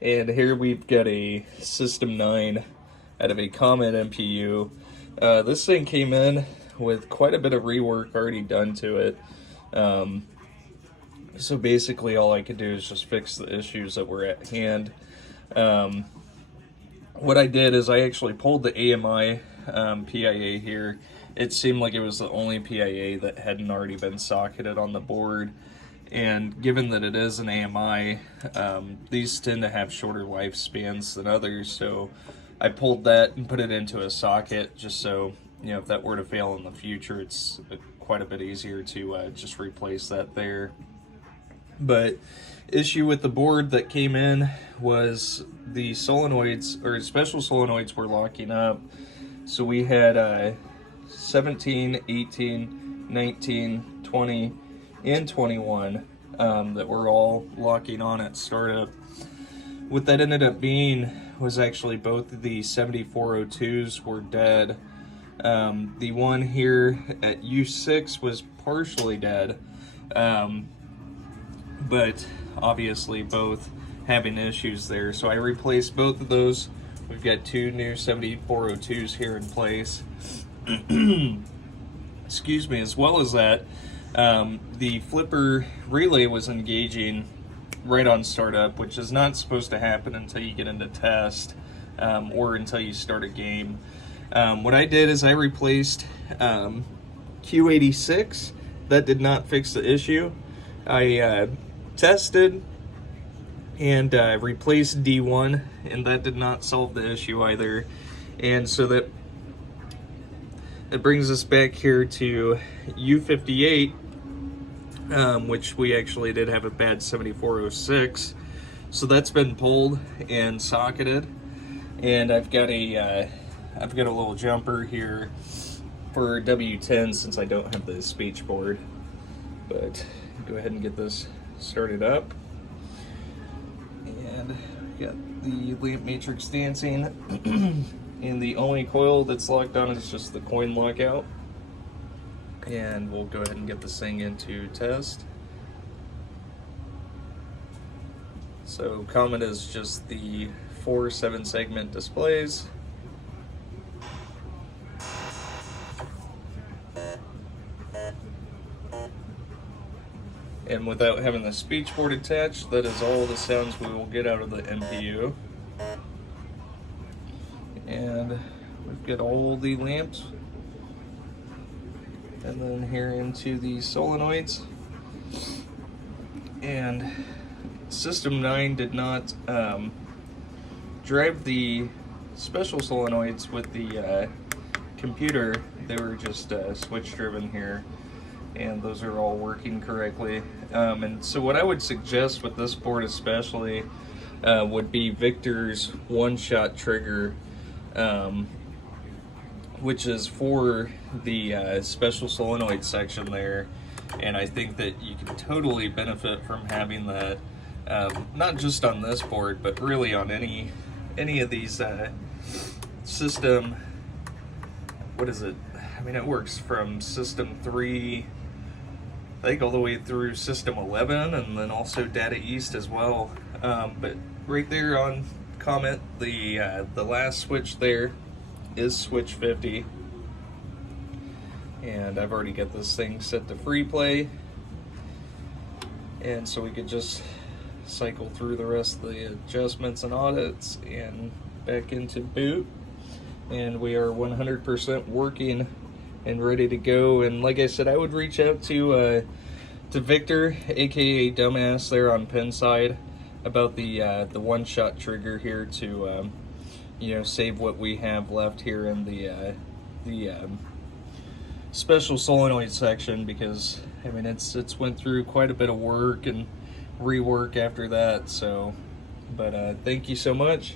And here we've got a System 9 out of a Comet MPU. This thing came in with quite a bit of rework already done to it. So basically all I could do is just fix the issues that were at hand. What I did is I actually pulled the AMI PIA here. It seemed like it was the only PIA that hadn't already been socketed on the board. And given that it is an AMI, these tend to have shorter lifespans than others, so I pulled that and put it into a socket just so, you know, if that were to fail in the future, it's quite a bit easier to just replace that there. But issue with the board that came in was the solenoids, or special solenoids, were locking up. So we had 17, 18, 19, 20, and 21 that were all locking on at startup. What that ended up being was actually both of the 7402s were dead. The one here at U6 was partially dead, but obviously both having issues there. So I replaced both of those. We've got two new 7402s here in place. Excuse me. As well as that, the flipper relay was engaging right on startup, which is not supposed to happen until you get into test or until you start a game. What I did is I replaced Q86. That did not fix the issue. I tested and replaced D1, and that did not solve the issue either. And so that brings us back here to U58, which we actually did have a bad 7406. So that's been pulled and socketed, and I've got a little jumper here for W10 since I don't have the speech board. But go ahead and get this started up. And we got the lamp matrix dancing, and the only coil that's locked on is just the coin lockout. And we'll go ahead and get this thing into test. So Comet is just the 4 7-segment displays. And without having the speech board attached, that is all the sounds we will get out of the MPU. And we've got all the lamps. And then here into the solenoids. And System 9 did not drive the special solenoids with the computer. They were just switch driven here, and those are all working correctly. And so what I would suggest with this board especially would be Victor's one-shot trigger, which is for the special solenoid section there. And I think that you can totally benefit from having that, not just on this board, but really on any of these system, what is it? I mean, it works from System 3, I think, all the way through System 11, and then also Data East as well. But right there on Comet, the last switch there is switch 50. And I've already got this thing set to free play. And so we could just cycle through the rest of the adjustments and audits and back into boot. And we are 100% working and ready to go. And like I said, I would reach out to Victor, aka Dumbass, there on Pinside, about the one-shot trigger here to you know, save what we have left here in the special solenoid section, because I mean it's went through quite a bit of work and rework after that. So, but thank you so much.